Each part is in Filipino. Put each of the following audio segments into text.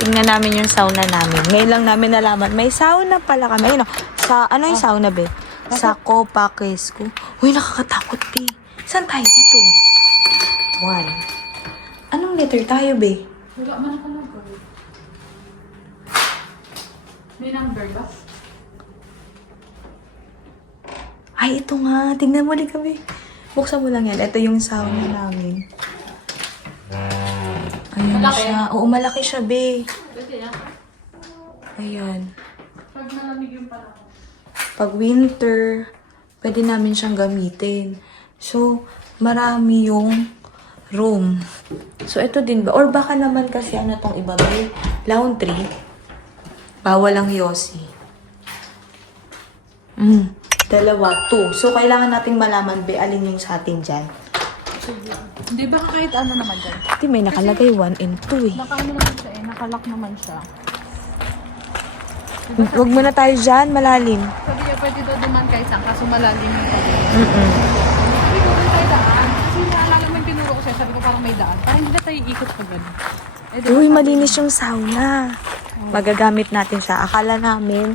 Tingnan namin yung sauna namin. Ngayon lang namin nalaman, may sauna pala kami. Ayun, sa, ano yung sauna, be? Sa Copa Quesco. Uy, nakakatakot, be. Saan tayo dito? 1. Anong letter tayo, be? Wala man ako number. May number ba? Ay, ito nga. Tingnan mo din kami. Buksan mo lang yan. Ito yung sauna namin. Ayan Malaki? siya. Oo, malaki siya, be. Pwede yan. Ayan. Pag malamig yung panahon. Pag winter, pwede namin siyang gamitin. So, marami yung room. So, ito din ba? Or baka naman kasi ano tong iba, may laundry. Bawal ang yosi. 2. So, kailangan nating malaman, be, alin yung sa atin dyan. Hindi ba kahit ano naman dyan? Ito may nakalagay 1 and 2 eh. Nakaano naman siya eh. Nakalock naman siya. Huwag muna tayo dyan, malalim. Sabi niya pwede daw duman kay isang kaso malalim yung pag Sabi ko rin tayo daan. Kasi naalala mo yung tinuro ko siya. Sabi ko parang may daan. Parang hindi na tayo ikot pag gano'n. Eh, di ba Uy, sabi malinis yung sauna. Magagamit natin siya. Akala namin,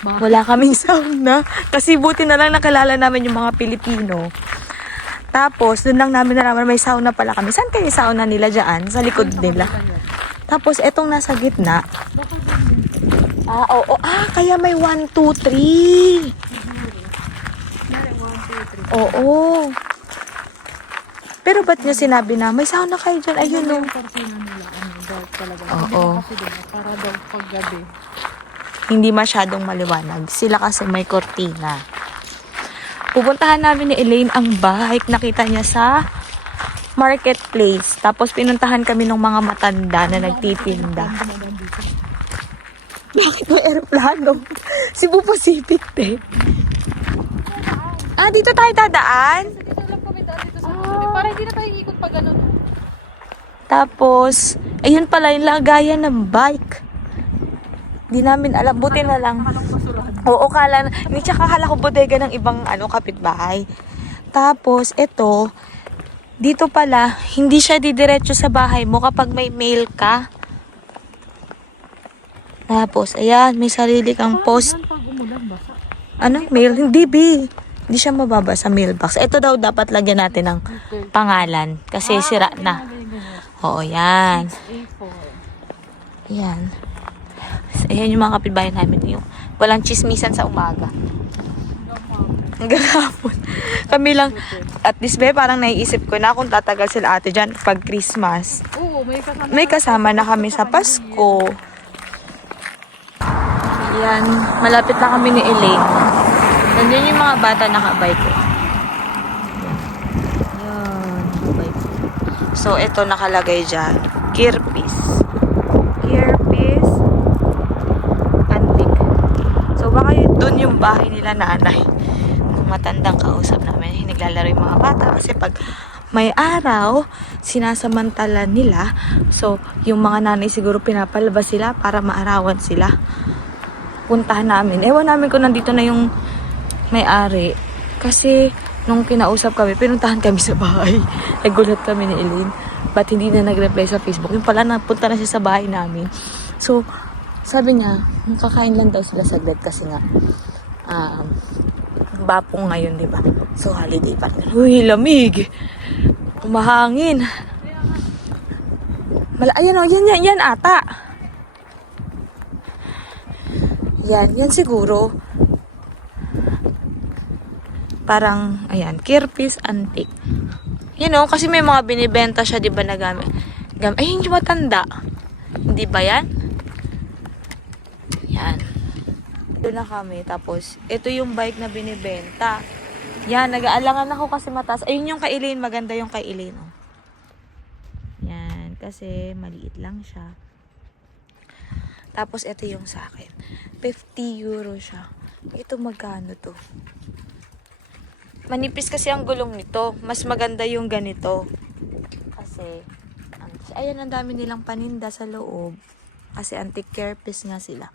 wala kaming sauna. Kasi buti na lang nakilala namin yung mga Pilipino. Tapos, doon lang namin nalaman may sauna pala kami. Saan kayo yung sauna nila dyan? Sa likod nila. Tapos, etong nasa gitna. Oo. Kaya may 1, 2, 3. Oo. Pero ba't niya sinabi na, may sauna kayo dyan? Ayun, no. Yung cortina nila. Ano, dark talaga. Oo. Kasi diba, para daw pag gabi. Hindi masyadong maliwanag. Sila kasi may kortina. Pupuntahan namin ni Elaine ang bike. Nakita niya sa marketplace. Tapos pinuntahan kami ng mga matanda na nagtitinda. Bakit may aeroplano? Cebu Pacific, te. Dito tayo dadaan? Dito lang kami daan dito sa gabi. Para hindi na tayo ikot pag gano'n. Tapos, ayun pala yung lagayan ng bike. Di namin alam. Buti na lang. Oo, hindi tsaka kala ko bodega ng ibang kapitbahay. Tapos, ito, dito pala, hindi siya didiretso sa bahay mo kapag may mail ka. Tapos, ayan, may sarili kang post. Pag umulan, basa. Mail? Hindi, B. Hindi siya mababa sa mailbox. Ito daw dapat lagyan natin ng pangalan. Kasi sira na. Oo, yan. A4. Yan. Ayan yung mga kapitbahay namin. Yung walang chismisan sa umaga. Hanggang hapon. Kami lang, at least be, parang naiisip ko na kung tatagal sila ate dyan pag Christmas. Oo, May kasama na kami sa Pasko. Yan, malapit na kami ni Elaine. Nandiyan yung mga bata nakabike ko. Yan, bike. So, ito nakalagay dyan. Kirpis. Kirpis. Antique. So, baka doon yung bahay nila nanay. Nung matandang kausap namin, naglalaro yung mga bata. Kasi pag may araw, sinasamantala nila. So, yung mga nanay siguro pinapalabas sila para maarawan sila. Puntahan namin. Ewan namin kung nandito na yung may-ari. Kasi, nung kinausap kami, pinuntahan kami sa bahay. Nagulat kami ni Elaine. Ba't hindi na nag-reply sa Facebook? Yung pala, napunta na siya sa bahay namin. So, sabi niya, kakain lang daw sila saglit kasi nga, bapong ngayon, di ba? So, holiday pa rin. Uy, lamig! Umahangin. Ayan o, yan ata. Yan siguro. Parang, ayan, Kirpis Antique. Kasi may mga binibenta siya, di ba, na gamit. Ayun yung matanda. Hindi ba yan? Yan. Doon na kami. Tapos, ito yung bike na binibenta. Yan, nag-aalangan ako kasi mataas. Ayun yung kay Elaine. Maganda yung kay Elaine. Oh. Yan. Kasi, maliit lang siya. Tapos, ito yung sa akin. 50 euro siya. Ito magkano to? Manipis kasi ang gulong nito. Mas maganda yung ganito. Kasi, ayan, ang dami nilang paninda sa loob. Kasi antique Kirpis nga sila.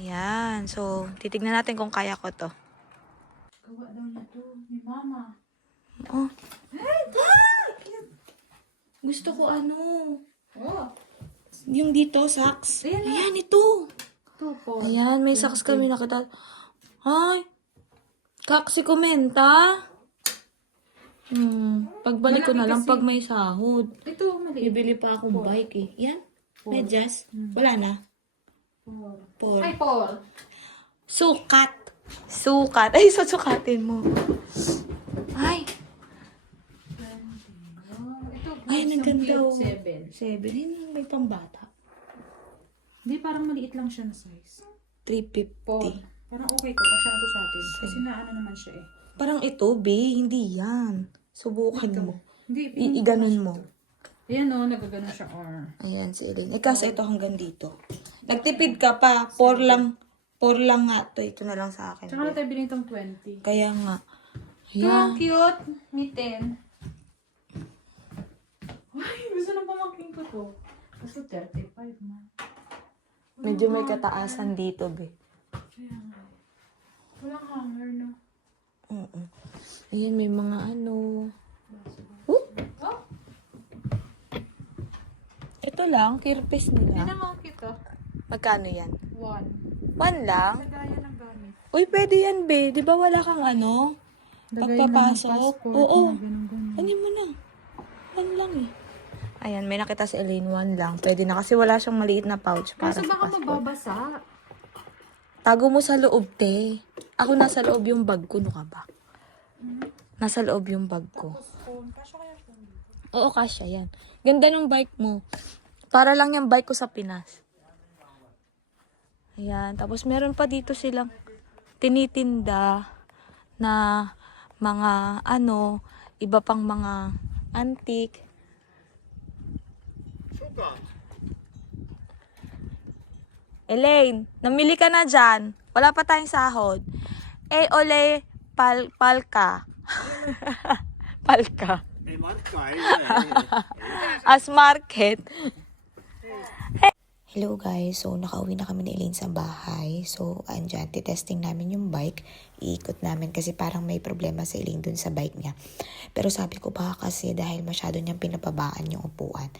Ayan. So, titignan natin kung kaya ko to. Gawa daw niya to ni Mama. Oh. Gusto ko ano. Oh. Yung dito, socks. Ayan na. Ayan, ito. Ito po. Ayan, may socks kami nakita. Ay, kaksi komenta. Pagbalik ko na lang pag may sahod. Ito, maliit. Bibili pa akong bike eh. Yan, medyas. Wala na. 4. Ay, 4. Sukat. Sukat. Ay, susukatin mo. Ay. Ito, Ay, ang ganda oh. 7. 7. Hindi may pambata. Hindi, parang maliit lang siya na size. 350. 4. Parang okay to. Kasya na to sa atin. Kasi naano naman siya eh. Parang ito, be. Hindi yan. Subukan mo. Hindi, Iganon mo. Ayan o, nagaganon siya. Ayan si Elaine. Kasi ito hanggang dito. Nagtipid ka pa. 4 lang. 4 lang nga to. Ito na lang sa akin. Tsaka na be. tayo binitong 20. Kaya nga. Ito, Ayan. cute. Mitten. Ay, gusto ng pamangking ko to. Gusto 35 man. Medyo may kataasan dito, be. Kaya nga. Walang hanger, no? Oo. Ayan, may mga ano. Oh? Ito lang, kirpis Hindi nila. naman cute oh. Magkano yan? 1. 1 lang? Lagayan ng gamit. Uy, pwede yan, be. Di ba wala kang ano? Pagpapasok? Oo. Ano mo na? 1 lang eh. Ayan, may nakita si Elaine, 1 lang. Pwede na kasi wala siyang maliit na pouch para Kaso sa baka passport. magbabasa. Tago mo sa loob, te. Ako nasa loob yung bag ko. No ka ba? Nasa loob yung bag ko. Kasya kaya po. Oo, kasya yan. Ganda ng bike mo. Para lang yung bike ko sa Pinas. Ayan. Tapos meron pa dito silang tinitinda na mga ano, iba pang mga antique. Elaine, namili ka na dyan. Wala pa tayong sahod. Eh, ole, palka. Palka. As market. Hello guys, so nakauwi na kami ni Elaine sa bahay. So, andyan, titesting namin yung bike. Iikot namin kasi parang may problema si Elaine dun sa bike niya. Pero sabi ko baka kasi dahil masyado niyang pinapabaan yung upuan.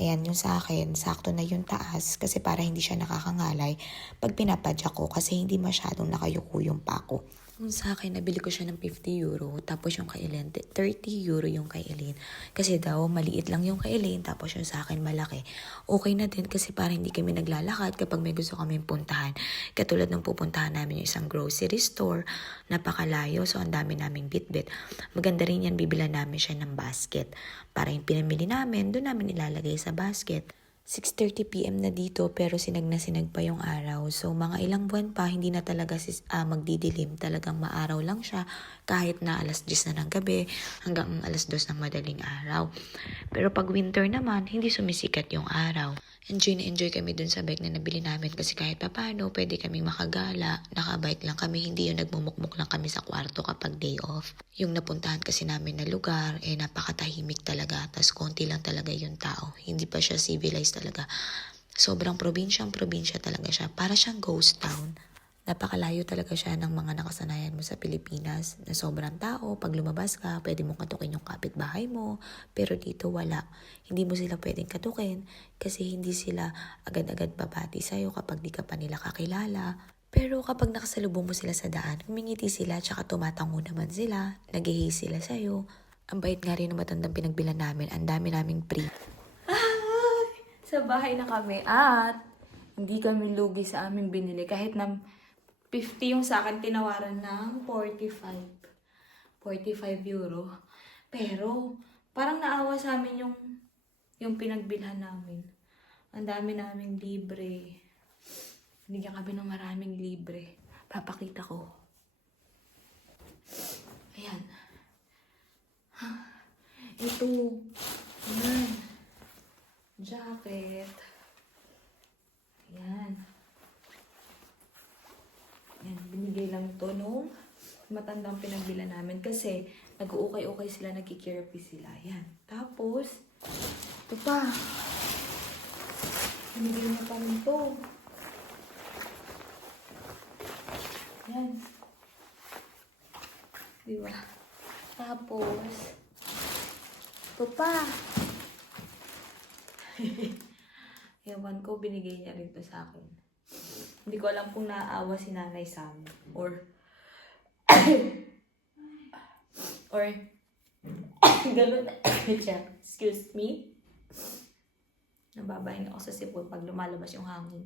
Ayan, yung sa akin, sakto na yung taas kasi para hindi siya nakakangalay pag pinapadya ko kasi hindi masyadong nakayuko yung pako. Yung sa akin, nabili ko siya ng 50 euro tapos yung kay Elaine, 30 euro yung kay Elaine. Kasi daw, maliit lang yung kay Elaine tapos yung sa akin malaki. Okay na din kasi para hindi kami naglalakad kapag may gusto kami puntahan. Katulad ng pupuntahan namin yung isang grocery store, napakalayo so ang dami naming bitbit. Maganda rin yan, bibilan namin siya ng basket. Para yung pinamili namin, doon namin ilalagay sa basket. 6:30 PM na dito pero sinag na sinag pa yung araw. So mga ilang buwan pa hindi na talaga magdidilim. Talagang maaraw lang siya kahit na alas 10 na ng gabi hanggang alas 2 ng madaling araw. Pero pag winter naman, hindi sumisikat yung araw. Enjoy na enjoy kami dun sa bike na nabili namin kasi kahit papano pwede kaming makagala. Nakabike lang kami, hindi yung nagmumukmuk lang kami sa kwarto kapag day off. Yung napuntahan kasi namin na lugar, napakatahimik talaga. Tas konti lang talaga yung tao. Hindi pa siya civilized talaga. Sobrang probinsya talaga siya. Para siyang ghost town. Napakalayo talaga siya ng mga nakasanayan mo sa Pilipinas na sobrang tao. Pag lumabas ka, pwede mong katukin yung kapitbahay mo. Pero dito wala. Hindi mo sila pwedeng katukin kasi hindi sila agad-agad babati sa'yo kapag di ka pa nila kakilala. Pero kapag nakasalubong mo sila sa daan, humingiti sila tsaka tumatango naman sila. Nag-hey sila sa'yo. Ang bait nga rin ng matandang pinagbilan namin. Ang dami naming free. Sa bahay na kami at hindi kami lugi sa aming binili kahit na 50 yung sa akin, tinawaran ng 45 euro. Pero, parang naawa sa amin yung pinagbilhan namin. Ang dami naming libre. Binigyan kami ng maraming libre. Papakita ko. Ayan. Ito. Ayan. Jacket. Ayan. Yan, binigay lang to nung matandang pinagbilan namin kasi nag-uukay-ukay sila, nagkikirapy sila. Yan. Tapos, ito pa. Binigay niya pa rin to. Yan. Diba? Tapos, ito pa. Ewan ko, binigay niya rin to sa akin. Hindi ko alam kung naaawa si Nanay Sam. Or ganun siya. Excuse me. Nababahin ako sa sipon pag lumalabas yung hangin.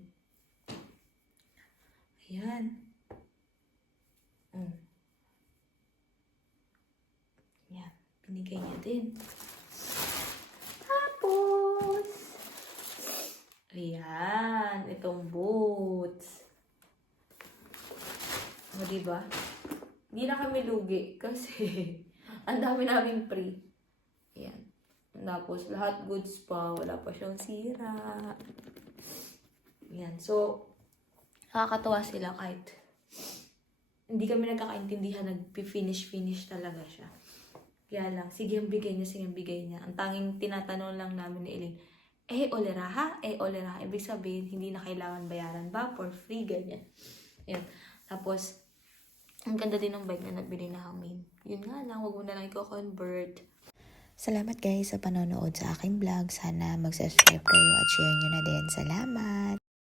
Ayan. Ayan. Binigay niya din. Tapos, ayan. Itong boots. O, diba? Hindi na kami lugi kasi ang dami namin free. Ayan. Tapos, lahat goods pa. Wala pa siyang sira. Ayan. So, nakakatawa sila kahit hindi kami nagkakaintindihan. Nag-finish talaga siya. Kaya lang, sige ang bigay niya. Ang tanging tinatanong lang namin ni Eileen, olera ha? Olera ha? Ibig sabihin, hindi na kailangan bayaran ba? For free, ganyan. Ayan. Tapos, ang ganda din ng bike na nabili namin. Yun nga lang, wag mo na lang i-convert. Salamat guys sa panonood sa aking vlog. Sana mag-subscribe kayo at share nyo na din. Salamat!